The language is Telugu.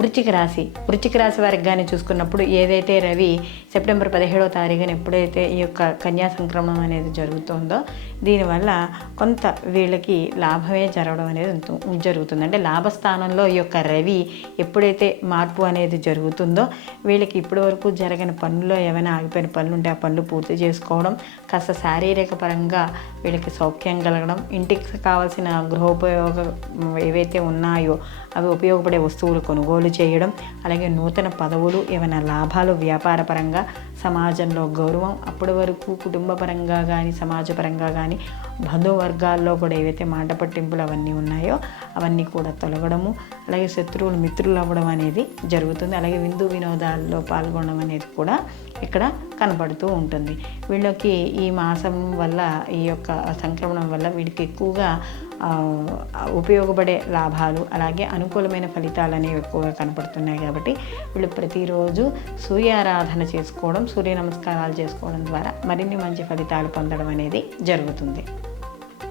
వృశ్చిక రాశి వారికి కానీ చూసుకున్నప్పుడు ఏదైతే రవి సెప్టెంబర్ 17వ తారీఖున ఎప్పుడైతే ఈ యొక్క కన్యా సంక్రమణం అనేది జరుగుతుందో దీనివల్ల కొంత వీళ్ళకి లాభమే జరగడం అనేది జరుగుతుంది. అంటే లాభస్థానంలో ఈ యొక్క రవి ఎప్పుడైతే మార్పు అనేది జరుగుతుందో వీళ్ళకి ఇప్పటి వరకు జరగని పనుల్లో ఏమైనా ఆగిపోయిన పనులు ఉంటే ఆ పనులు పూర్తి చేసుకోవడం, కాస్త శారీరక పరంగా వీళ్ళకి సౌఖ్యం కలగడం, ఇంటికి కావాల్సిన గృహోపయోగం ఏవైతే ఉన్నాయో అవి ఉపయోగపడే వస్తువులు కొనుగోలు చేయడం, అలాగే నూతన పదవులు, ఏమైనా లాభాలు వ్యాపారపరంగా, సమాజంలో గౌరవం, అప్పటి వరకు కుటుంబపరంగా కానీ సమాజపరంగా కానీ బంధువర్గాల్లో కూడా ఏవైతే మాట పట్టింపులు అవన్నీ ఉన్నాయో అవన్నీ కూడా తొలగడము, అలాగే శత్రువులు మిత్రులు అవ్వడం అనేది జరుగుతుంది. అలాగే విందు వినోదాల్లో పాల్గొనడం అనేది కూడా ఇక్కడ కనబడుతూ ఉంటుంది. వీళ్ళకి ఈ మాసం వల్ల, ఈ యొక్క సంక్రమణం వల్ల వీడికి ఎక్కువగా ఉపయోగపడే లాభాలు, అలాగే అనుకూలమైన ఫలితాలు అనేవి ఎక్కువగా కనపడుతున్నాయి. కాబట్టి వీళ్ళు ప్రతిరోజు సూర్యారాధన చేసుకోవడం, సూర్య నమస్కారాలు చేసుకోవడం ద్వారా మరిన్ని మంచి ఫలితాలు పొందడం అనేది జరుగుతుంది.